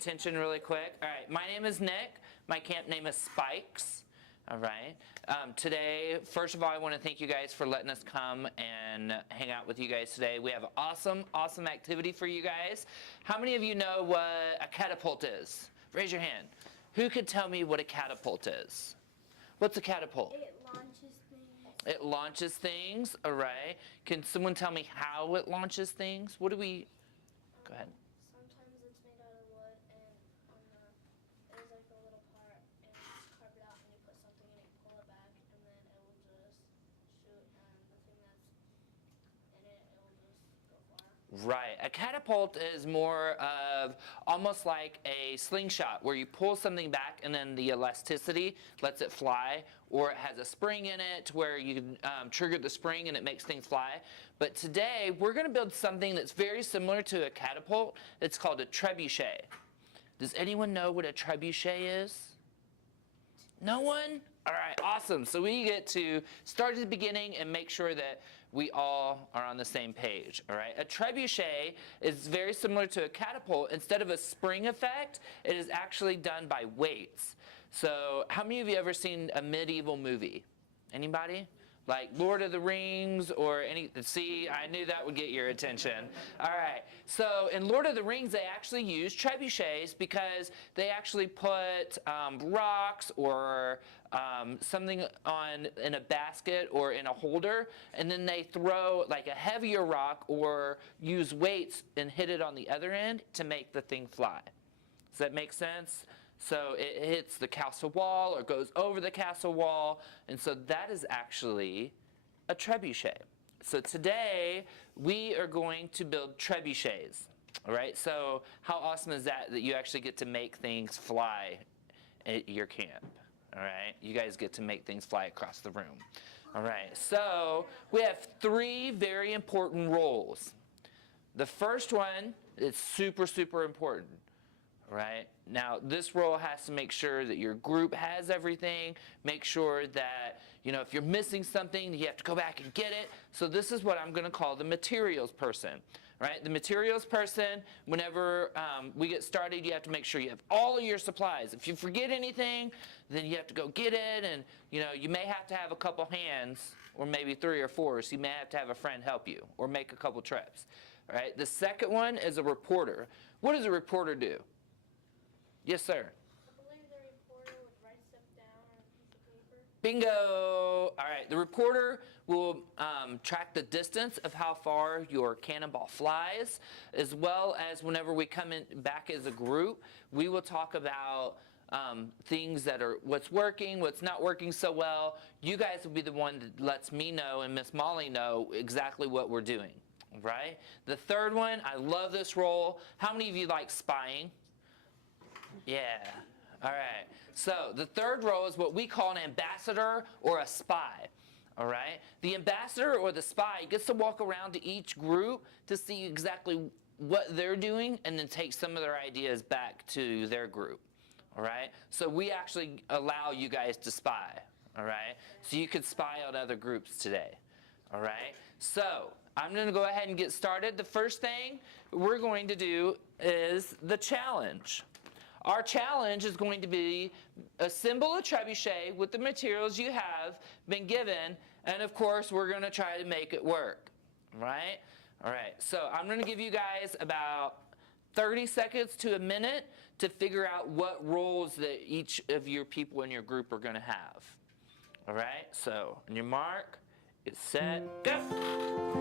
attention really quick. All right, my name is Nick. My camp name is Spikes. All right. Today, first of all, I want to thank you guys for letting us come and hang out with you guys today. We have an awesome activity for you guys. How many of you know what a catapult is? Raise your hand. Who could tell me what a catapult is? What's a catapult? It launches things. It launches things, all right. Can someone tell me how it launches things? What do we, go ahead. Sometimes it's made out of wood, and there's like a little part, and you carve it out, and you put something in it, pull it back, and then it will just shoot, and the thing that's in it, it will just go far. Right. A catapult is more of almost like a slingshot where you pull something back and then the elasticity lets it fly, or it has a spring in it where you trigger the spring and it makes things fly. But today we're going to build something that's very similar to a catapult. It's called a trebuchet. Does anyone know what a trebuchet is? No one? All right, awesome. So we get to start at the beginning and make sure that we all are on the same page, all right? A trebuchet is very similar to a catapult. Instead of a spring effect, it is actually done by weights. So how many of you ever seen a medieval movie? Anybody? Like Lord of the Rings or any, see, I knew that would get your attention. All right, so in Lord of the Rings, they actually use trebuchets because they actually put rocks or something in a basket or in a holder, and then they throw like a heavier rock or use weights and hit it on the other end to make the thing fly. Does that make sense? So it hits the castle wall or goes over the castle wall, and so that is actually a trebuchet. So today we are going to build trebuchets, all right? So how awesome is that you actually get to make things fly at your camp, all right? You guys get to make things fly across the room. All right, so we have 3 very important roles. The first one is super important. Right? Now, this role has to make sure that your group has everything, make sure that, you know, if you're missing something, you have to go back and get it. So this is what I'm going to call the materials person, right? The materials person, whenever we get started, you have to make sure you have all of your supplies. If you forget anything, then you have to go get it, and, you know, you may have to have a couple hands, or maybe 3 or 4, so you may have to have a friend help you, or make a couple trips, all right? The second one is a reporter. What does a reporter do? Yes, sir. I believe the reporter would write stuff down on a piece of paper. Bingo! All right, the reporter will track the distance of how far your cannonball flies, as well as whenever we come in back as a group, we will talk about things that are what's working, what's not working so well. You guys will be the one that lets me know and Miss Molly know exactly what we're doing, right? The third one, I love this role. How many of you like spying? Yeah, all right. So the third role is what we call an ambassador or a spy, all right? The ambassador or the spy gets to walk around to each group to see exactly what they're doing and then take some of their ideas back to their group, all right? So we actually allow you guys to spy, all right? So you could spy on other groups today, all right? So I'm going to go ahead and get started. The first thing we're going to do is the challenge. Our challenge is going to be assemble a trebuchet with the materials you have been given, and of course we're going to try to make it work, right? All right, so I'm going to give you guys about 30 seconds to a minute to figure out what roles that each of your people in your group are going to have. All right, so on your mark, get set, go!